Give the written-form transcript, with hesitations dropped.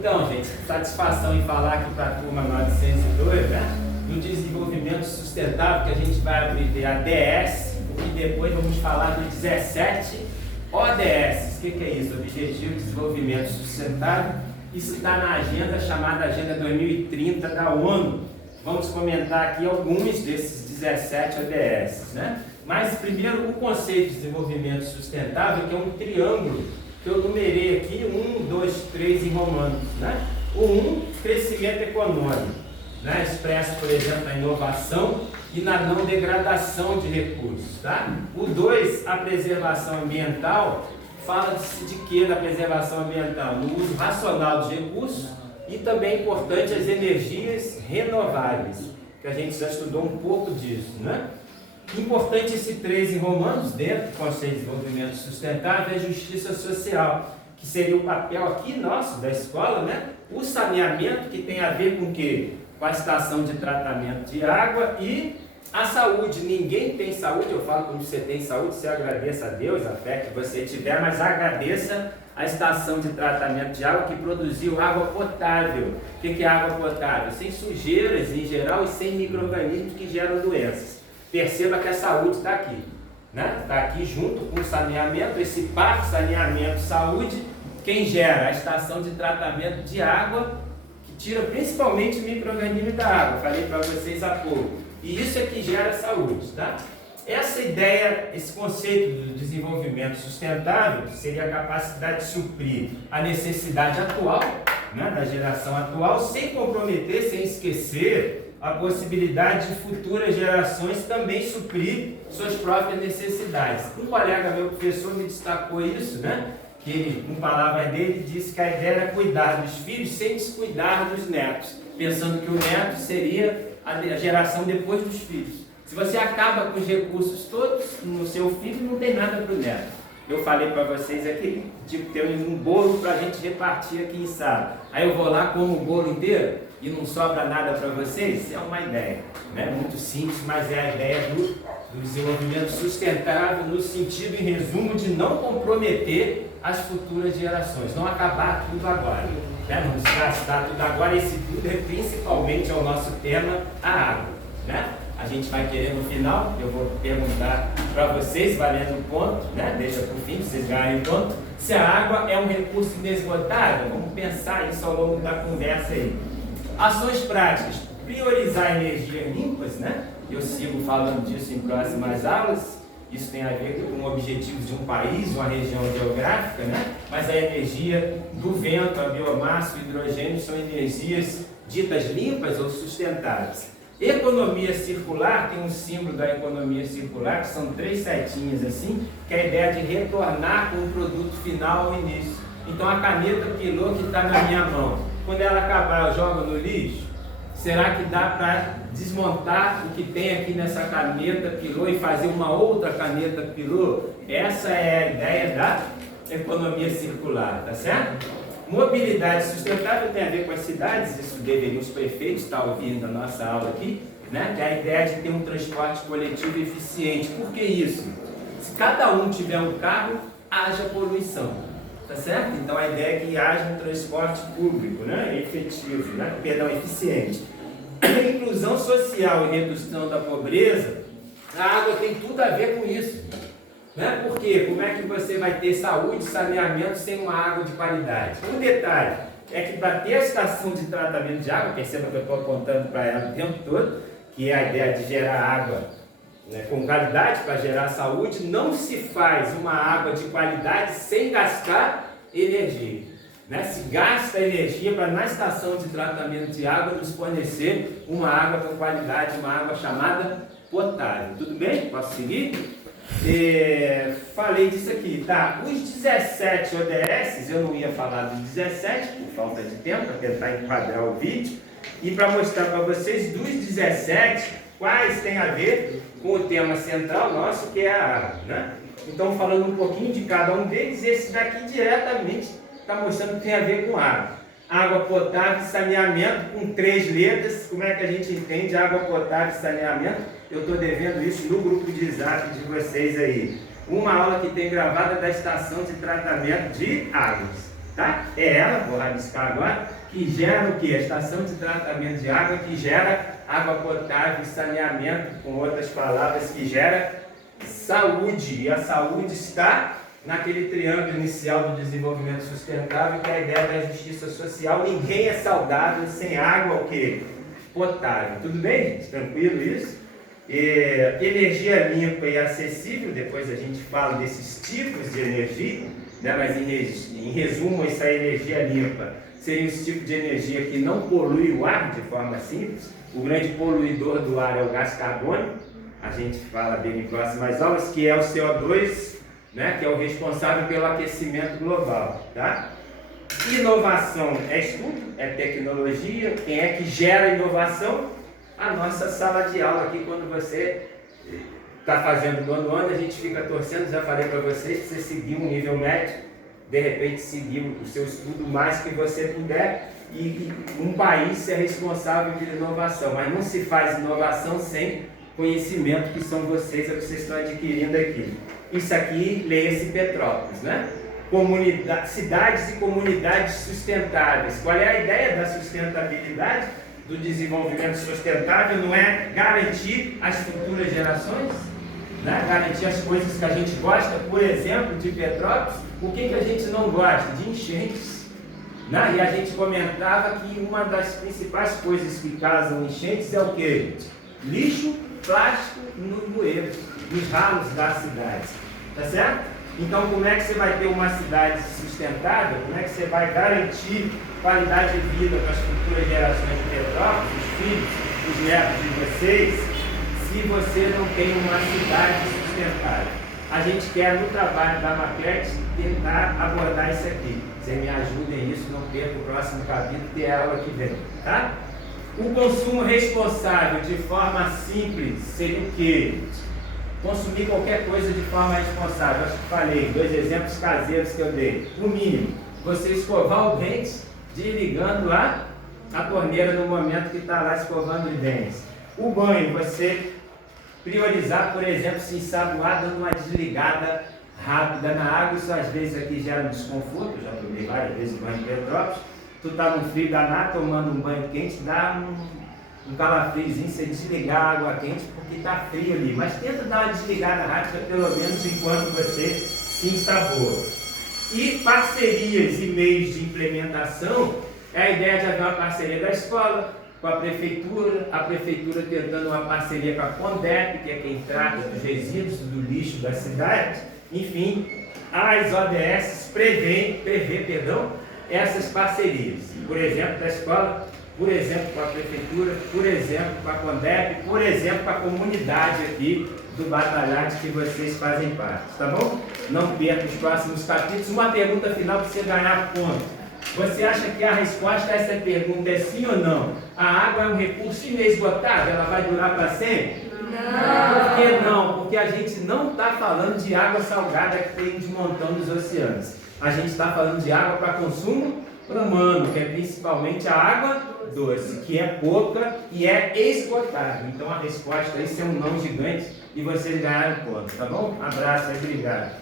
Então, gente, satisfação em falar aqui para a turma 902, né? Do desenvolvimento sustentável, que a gente vai abrir a DS, e depois vamos falar do 17 ODS. O que é isso? Objetivo de Desenvolvimento Sustentável. Isso está na agenda chamada Agenda 2030 da ONU. Vamos comentar aqui alguns desses 17 ODS, né? Mas primeiro o conceito de desenvolvimento sustentável, que é um triângulo que eu numerei aqui, 1, 2, 3 em romanos, né? O 1, crescimento econômico, né? Expresso, por exemplo, na inovação e na não degradação de recursos, tá? O 2, a preservação ambiental, fala-se de que da preservação ambiental? No uso racional dos recursos e também é importante as energias renováveis, que a gente já estudou um pouco disso, né? Importante esse 3 em Romanos, dentro do Conceito de Desenvolvimento Sustentável, é a justiça social, que seria o papel aqui nosso, da escola, né? O saneamento, que tem a ver com o quê? Com a estação de tratamento de água e a saúde. Ninguém tem saúde, eu falo quando você tem saúde, você agradeça a Deus, a fé que você tiver, mas agradeça a estação de tratamento de água que produziu água potável. O que é água potável? Sem sujeiras em geral e sem micro-organismos que geram doenças. Perceba que a saúde está aqui, né? Está aqui junto com o saneamento, esse par saneamento saúde, quem gera a estação de tratamento de água, que tira principalmente micro-organismos da água, falei para vocês há pouco, e isso é que gera saúde, tá? Essa ideia, esse conceito do desenvolvimento sustentável, seria a capacidade de suprir a necessidade atual, né, da geração atual, sem comprometer, sem esquecer a possibilidade de futuras gerações também suprir suas próprias necessidades. Um colega meu, professor, me destacou isso, né? Que ele, com palavras dele, disse que a ideia era cuidar dos filhos sem descuidar dos netos, pensando que o neto seria a geração depois dos filhos. Se você acaba com os recursos todos no seu filho, não tem nada para o neto. Eu falei para vocês aqui, tipo, tem um bolo para a gente repartir aqui em sala. Aí eu vou lá, como o bolo inteiro e não sobra nada para vocês, é uma ideia, né? Muito simples, mas é a ideia do desenvolvimento sustentável no sentido, em resumo, de não comprometer as futuras gerações, não acabar tudo agora, né? Não desgastar tudo agora. Esse tudo é principalmente ao nosso tema, a água, né? A gente vai querer no final, eu vou perguntar para vocês, valendo o ponto, né? Deixa para o fim, vocês ganharem ponto, se a água é um recurso inesgotável. Vamos pensar isso ao longo da conversa aí. Ações práticas, priorizar energias limpas, né? Eu sigo falando disso em próximas aulas. Isso tem a ver com objetivos de um país, uma região geográfica, né? Mas a energia do vento, a biomassa, o hidrogênio são energias ditas limpas ou sustentáveis. Economia circular, tem um símbolo da economia circular, que são 3 setinhas assim, que é a ideia de retornar com o produto final ao início. Então a caneta Pilot que está na minha mão, quando ela acabar eu jogo no lixo? Será que dá para desmontar o que tem aqui nessa caneta Pilot e fazer uma outra caneta Pilot? Essa é a ideia da economia circular, tá certo? Mobilidade sustentável tem a ver com as cidades, isso deveriam os prefeitos estar ouvindo a nossa aula aqui, né? Que é a ideia de ter um transporte coletivo eficiente. Por que isso? Se cada um tiver um carro, haja poluição, tá certo? Então a ideia é que haja um transporte público, né? Efetivo, né? Perdão, eficiente. Inclusão social e redução da pobreza, a água tem tudo a ver com isso. Né? Por quê? Como é que você vai ter saúde e saneamento sem uma água de qualidade? Um detalhe é que para ter a estação de tratamento de água, perceba que eu estou apontando para ela o tempo todo, que é a ideia de gerar água, né, com qualidade para gerar saúde, não se faz uma água de qualidade sem gastar energia. Né? Se gasta energia para na estação de tratamento de água nos fornecer uma água com qualidade, uma água chamada potável. Tudo bem? Posso seguir? Falei disso aqui, tá? Os 17 ODS, eu não ia falar dos 17 por falta de tempo, para tentar enquadrar o vídeo, e para mostrar para vocês dos 17 quais tem a ver com o tema central nosso, que é a água, né? Então, falando um pouquinho de cada um deles, esse daqui diretamente está mostrando que tem a ver com água. Água potável e saneamento, com 3 letras. Como é que a gente entende água potável e saneamento? Eu estou devendo isso no grupo de zap de vocês aí. Uma aula que tem gravada da estação de tratamento de águas. tá? É ela, vou rabiscar agora, que gera o que? A estação de tratamento de água que gera água potável e saneamento, com outras palavras, que gera saúde. E a saúde está naquele triângulo inicial do desenvolvimento sustentável, que é a ideia da justiça social. Ninguém é saudável sem água o quê? Potável. Tudo bem, gente? Tranquilo isso? Energia limpa e acessível, depois a gente fala desses tipos de energia, né? Mas em resumo, essa energia limpa seria esse tipo de energia que não polui o ar de forma simples. O grande poluidor do ar é o gás carbônico, a gente fala dele em próximas aulas, que é o CO2, né? Que é o responsável pelo aquecimento global, tá? Inovação é estudo, é tecnologia. Quem é que gera inovação? A nossa sala de aula aqui, quando você está fazendo nono ano, a gente fica torcendo, já falei para vocês, você seguir um nível médio, de repente seguir o seu estudo o mais que você puder, e um país é responsável por inovação, mas não se faz inovação sem conhecimento, que são vocês, é o que vocês estão adquirindo aqui. Isso aqui, leia-se Petrópolis, né? Cidades e comunidades sustentáveis. Qual é a ideia da sustentabilidade? Do desenvolvimento sustentável não é garantir as futuras gerações, né? Garantir as coisas que a gente gosta, por exemplo, de Petrópolis. O que a gente não gosta? De enchentes, né? E a gente comentava que uma das principais coisas que causam enchentes é o quê? Lixo, plástico nos bueiros, nos ralos das cidades, tá certo? Então, como é que você vai ter uma cidade sustentável? Como é que você vai garantir qualidade de vida para as futuras gerações de Petrópolis, os filhos, os netos de vocês, se você não tem uma cidade sustentável? A gente quer, no trabalho da Maquete, tentar abordar isso aqui. Vocês me ajudem nisso, não perca o próximo capítulo, que é a aula que vem, tá? O consumo responsável, de forma simples, seria o quê? Consumir qualquer coisa de forma responsável. Acho que falei, 2 exemplos caseiros que eu dei. O mínimo, você escovar o dente desligando a torneira no momento que está lá escovando os dentes. O banho, você priorizar, por exemplo, se ensaboar dando uma desligada rápida na água. Isso às vezes aqui gera um desconforto, eu já tomei várias vezes banho em Petrópolis. Tu está no frio danado, tomando um banho quente, dá um calafriozinho, você desligar a água quente porque está frio ali, mas tenta dar uma desligada rápida pelo menos enquanto você se ensaboa. E parcerias e meios de implementação é a ideia de haver uma parceria da escola com a prefeitura tentando uma parceria com a CONDEP, que é quem trata dos resíduos, do lixo da cidade. Enfim, as ODS prevê essas parcerias, por exemplo, da escola, por exemplo, com a prefeitura, por exemplo, com a CONDEP, por exemplo, com a comunidade aqui do Batalhante que vocês fazem parte, tá bom? Não perca os próximos capítulos. Uma pergunta final para você ganhar ponto. Você acha que a resposta a essa pergunta é sim ou não? A água é um recurso inesgotável? Ela vai durar para sempre? Não. Por que não? Porque a gente não está falando de água salgada que tem de montão nos oceanos. A gente está falando de água para consumo humano, que é principalmente a água doce, que é pouca e é esgotável. Então a resposta a isso é um não gigante e vocês ganharam ponto, tá bom? Abraço e obrigado.